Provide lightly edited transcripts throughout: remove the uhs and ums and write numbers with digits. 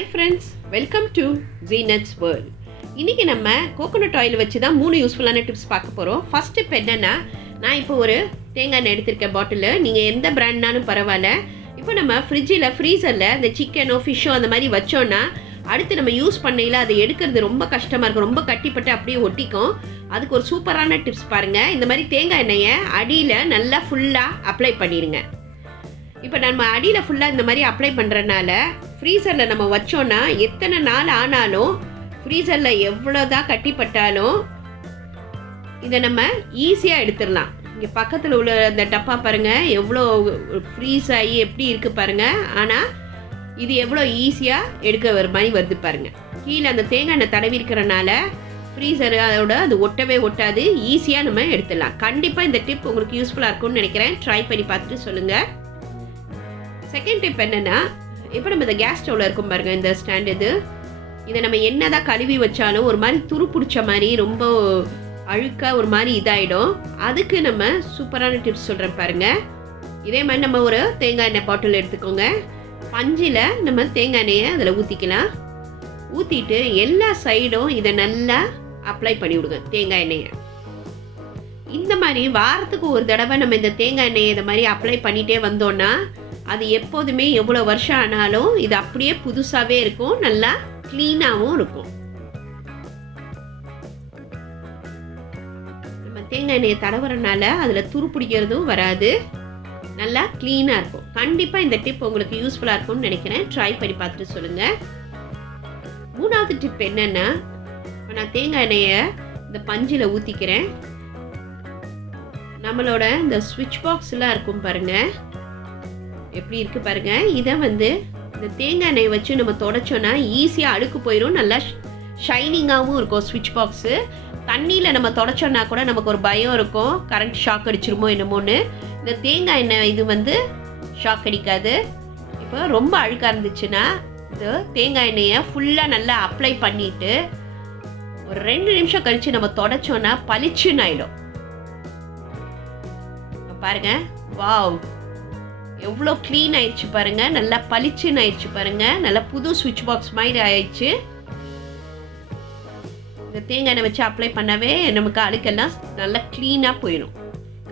Hi friends, welcome to Zeenat's World. இன்னைக்கு நம்ம coconut oil வச்சு தான் 3 யூஸ்ஃபுல்லான டிப்ஸ் பார்க்க போகிறோம். ஃபர்ஸ்ட் டிப் என்னன்னா, நான் இப்போ ஒரு தேங்காய் எண்ணெய் எடுத்திருக்கேன் பாட்டில். நீங்கள் எந்த பிராண்ட்னாலும் பரவாயில்ல. இப்போ நம்ம ஃப்ரீசரில் இந்த சிக்கனோ ஃபிஷ்ஷோ அந்த மாதிரி வச்சோன்னா அடுத்து நம்ம யூஸ் பண்ணையில் அதை எடுக்கிறது ரொம்ப கஷ்டமாக இருக்கும். ரொம்ப கட்டிப்பட்டு அப்படியே ஒட்டிக்கும். அதுக்கு ஒரு சூப்பரான டிப்ஸ் பாருங்கள். இந்த மாதிரி தேங்காய் எண்ணெயை அடியில் நல்லா ஃபுல்லாக அப்ளை பண்ணிடுங்க. இப்போ நம்ம அடியில் ஃபுல்லாக இந்த மாதிரி அப்ளை பண்ணுறனால ஃப்ரீசரில் நம்ம வச்சோன்னா எத்தனை நாள் ஆனாலும் ஃப்ரீசரில் எவ்வளோ தான் கட்டிப்பட்டாலும் இதை நம்ம ஈஸியாக எடுத்துடலாம். இங்கே பக்கத்தில் உள்ள அந்த டப்பா பாருங்கள், எவ்வளோ ஃப்ரீஸ் ஆகி எப்படி இருக்குது பாருங்கள். ஆனால் இது எவ்வளோ ஈஸியாக எடுக்க வர மாதிரி வருது பாருங்கள். கீழே அந்த தேங்காய் எண்ணெய் தடவி இருக்கிறனால ஃப்ரீசரோட அது ஒட்டவே ஒட்டாது, ஈஸியாக நம்ம எடுத்துடலாம். கண்டிப்பாக இந்த டிப் உங்களுக்கு யூஸ்ஃபுல்லாக இருக்கும்னு நினைக்கிறேன். ட்ரை பண்ணி பார்த்துட்டு சொல்லுங்கள். செகண்ட் டிப் என்னென்னா, இப்போ நம்ம இந்த கேஸ் ஸ்டவ்வில் இருக்கும் பாருங்கள், இந்த ஸ்டாண்ட் இதை நம்ம என்ன தான் கழுவி வச்சாலும் ஒரு மாதிரி துரு பிடிச்ச மாதிரி ரொம்ப அழுக்காக ஒரு மாதிரி இதாகிடும். அதுக்கு நம்ம சூப்பரான டிப்ஸ் சொல்கிறேன் பாருங்கள். இதே மாதிரி நம்ம ஒரு தேங்காய் எண்ணெய் பாட்டில் எடுத்துக்கோங்க. பஞ்சில் நம்ம தேங்காய் எண்ணெயை அதில் ஊற்றிக்கலாம். ஊற்றிட்டு எல்லா சைடும் இதை நல்லா அப்ளை பண்ணி விடுங்க தேங்காய் எண்ணெயை. இந்த மாதிரி வாரத்துக்கு ஒரு தடவை நம்ம இந்த தேங்காய் எண்ணெயை இந்த மாதிரி அப்ளை பண்ணிகிட்டே வந்தோன்னா அது எப்போதுமே எவ்வளோ வருஷம் ஆனாலும் இது அப்படியே புதுசாகவே இருக்கும், நல்லா க்ளீனாகவும் இருக்கும். நம்ம தேங்காய் எண்ணெயை தடவுறனால அதில் துரு பிடிக்கிறதும் வராது, நல்லா க்ளீனாக இருக்கும். கண்டிப்பாக இந்த டிப் உங்களுக்கு யூஸ்ஃபுல்லாக இருக்கும்னு நினைக்கிறேன். ட்ரை பண்ணி பார்த்துட்டு சொல்லுங்கள். மூணாவது டிப் என்னென்னா, இப்போ நான் தேங்காய் எண்ணெயை இந்த பஞ்சில் ஊற்றிக்கிறேன். நம்மளோட இந்த ஸ்விட்ச் பாக்ஸ்லாம் இருக்கும் பாருங்கள், எப்படி இருக்குது பாருங்கள். இதை இந்த தேங்காய் எண்ணெயை வச்சு நம்ம தொடச்சோன்னா ஈஸியாக அழுக்கு போயிடும், நல்லா ஷைனிங்காகவும் இருக்கும் ஸ்விட்ச் பாக்ஸு. தண்ணியில் நம்ம தொடச்சோன்னா கூட நமக்கு ஒரு பயம் இருக்கும், கரண்ட் ஷாக் அடிச்சிருமோ என்னமோன்னு. இந்த தேங்காய் எண்ணெய் இது ஷாக் அடிக்காது. இப்போ ரொம்ப அழுக்காக இருந்துச்சுன்னா இந்த தேங்காய் எண்ணெயை ஃபுல்லாக நல்லா அப்ளை பண்ணிவிட்டு ஒரு 2 நிமிஷம் கழித்து நம்ம தொடச்சோன்னா பளிச்சுன்னு ஆகிடும். பாருங்கள், வாவ், எவ்வளோ க்ளீன் ஆயிடுச்சு பாருங்கள், நல்லா பளிச்சுன்னு ஆயிடுச்சு பாருங்கள், நல்லா புது ஸ்விட்ச் பாக்ஸ் மாதிரி ஆயிடுச்சு. இந்த தேங்காய் எண்ணெய் வச்சு அப்ளை பண்ணவே நமக்கு அழுக்கெல்லாம் நல்லா க்ளீனாக போயிடும்.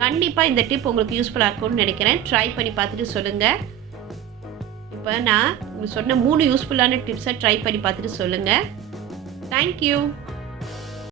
கண்டிப்பாக இந்த டிப் உங்களுக்கு யூஸ்ஃபுல்லாக இருக்கும்னு நினைக்கிறேன். ட்ரை பண்ணி பார்த்துட்டு சொல்லுங்கள். இப்போ நான் உங்களுக்கு சொன்ன 3 யூஸ்ஃபுல்லான டிப்ஸை ட்ரை பண்ணி பார்த்துட்டு சொல்லுங்கள். தேங்க்யூ.